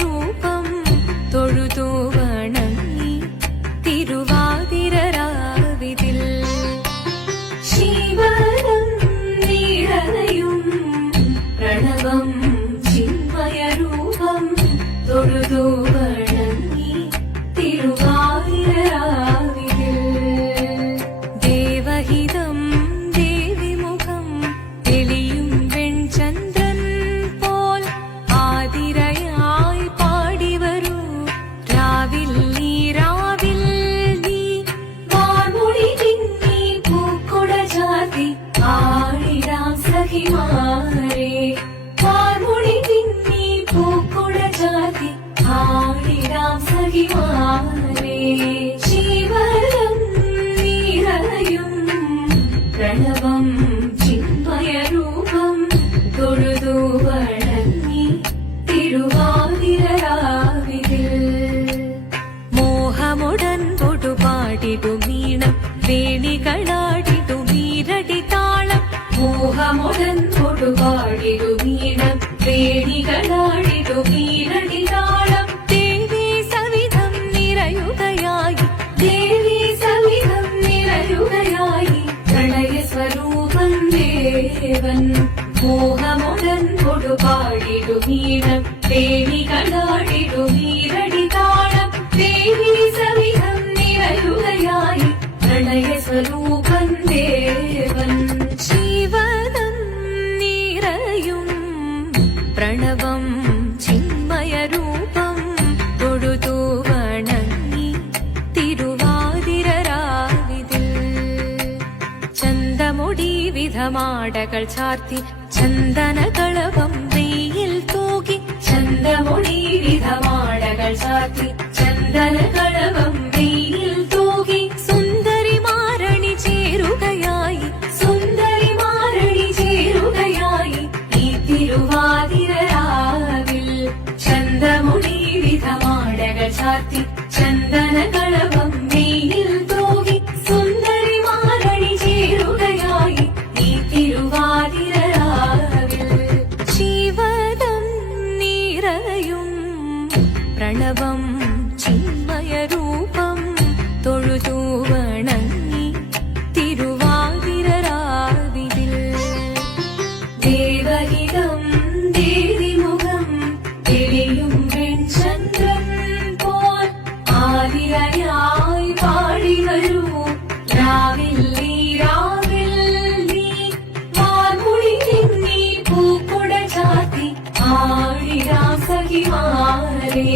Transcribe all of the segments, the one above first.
രൂപം തൊഴുതൂവ. പാട്ടു പാടിതു വീണം വേദികളാടിതു വീരടി താളം ദേവി സവിധം നിറയുകയായി ദേവി സവിധം നിറയുകയായി പ്രളയ സ്വരൂപം ദേവൻ മോഹമുടൻ കൊടു പാടിതു വീണം വേദികളാടിതു വീരടി താളം ദേവി സവിധം നിറയുകയായി പ്രളയ സ്വരൂപം മേഘമാടകൾ ചാർത്തി ചന്ദനകളവം വെയിൽ തൂകി ചന്ദമൊഴി വിധമാടകൾ ചാർത്തി ചന്ദനകളവം വെയിൽ ദേവഹിതം ദേവിമുഖം തെളിയും വെൺചന്ദ്രൻ പോൽ ആതിരയായി പാടി വരൂ. രാവിൽ നീ രാവിൽ നീ മാർമുടി നീ പൂക്കുട ചാത്തി ആടിരാ സഖിമാരേ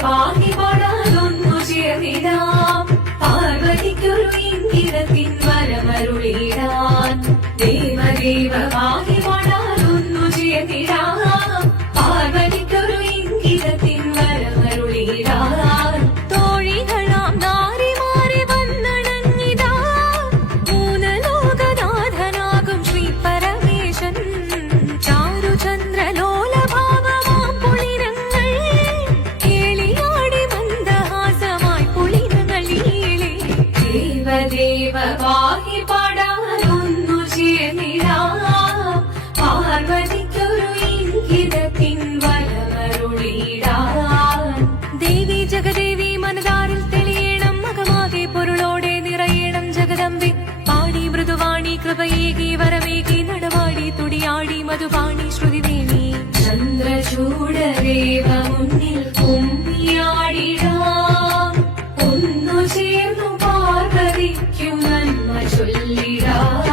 on. മധുപാണി ശ്രുതിവേണി ചന്ദ്രചൂടരേവ മുന്നിൽ കുമ്മിയാടിടാം. ഒന്നു ചേർന്നു പാർവതിക്കും നന്മ ചൊല്ലിടാം.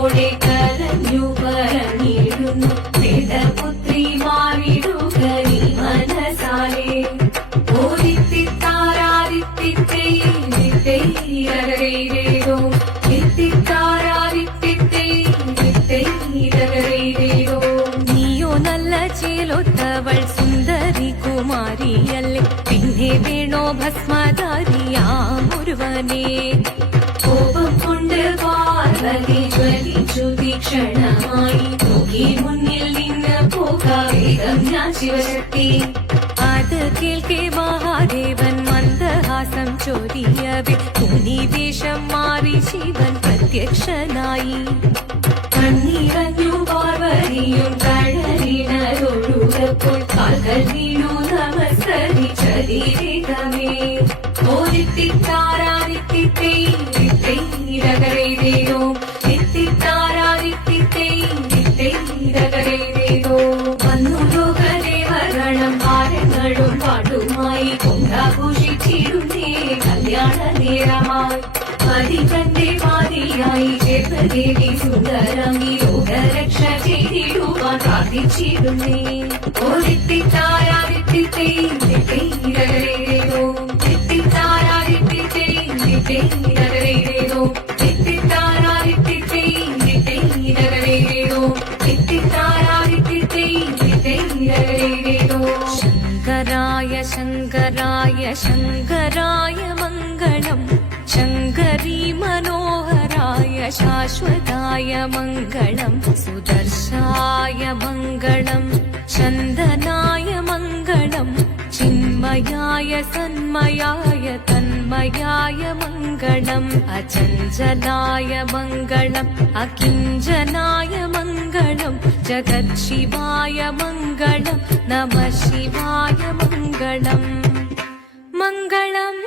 ഭയത്തോടെ കരഞ്ഞു പറഞ്ഞിരുന്നു വേദപുത്രി മാറിടുക നീ മനസാലെ ഓദിത്തിത്താരാദിത്തിത്തേരോ ിത്തിത്താരാദിത്തിത്തേരോ നീയോ നല്ല ചേലൊത്തവൾ സുന്ദരി കുമാരിയല്ലേ പിന്നെ വേണോ ഭസ്മധാരിയാമൊരുവനെ കോപം കൊണ്ട് പാർവതി ജ്വലിച്ചു തീക്ഷണമായി നോക്കി മുന്നിൽ നിന്ന് പോകാവേഗം ഞാൻ ശിവശക്തി അത് കേൾക്കെ മഹാദേവൻ മന്ദഹാസം ചൊരിയവേ മുനിവേഷം മാറി ശിവൻ പ്രത്യക്ഷനായി കണ്ണീറഞ്ഞു പാർവതിയും കഴലിനൊഴുകപ്പോൾ കാൽകൾ വീണു നമസ്കരിച്ചതിരേതമേ ഓദിത്തിത്താരാദിത്തിത്തേരോ ഭാരങ്ങളും പാട്ടുമായി കൊണ്ടാഘോഷിച്ചിരുന്നേ കല്യാണ നേരമായി. മതികന്റെ പാതിയായി ചേർന്ന ദേവി സുന്ദരമി ലോകരക്ഷ ചെയ്തിടുവാൻ പ്രാർത്ഥിച്ചിരുന്നേ. ഓദിത്തിത്താരാദിത്തിത്തേരോ शाश्वताय मङ्गळम् सुदर्शाय मङ्गळम् चन्दनाय मङ्गळम् चिन्मयाय सन्मयाय तन्मयाय मङ्गलम् अचञ्जलाय मङ्गलम् अकिञ्जनाय मङ्गलम् जगत् शिवाय नमः शिवाय मङ्गलम् मङ्गलम्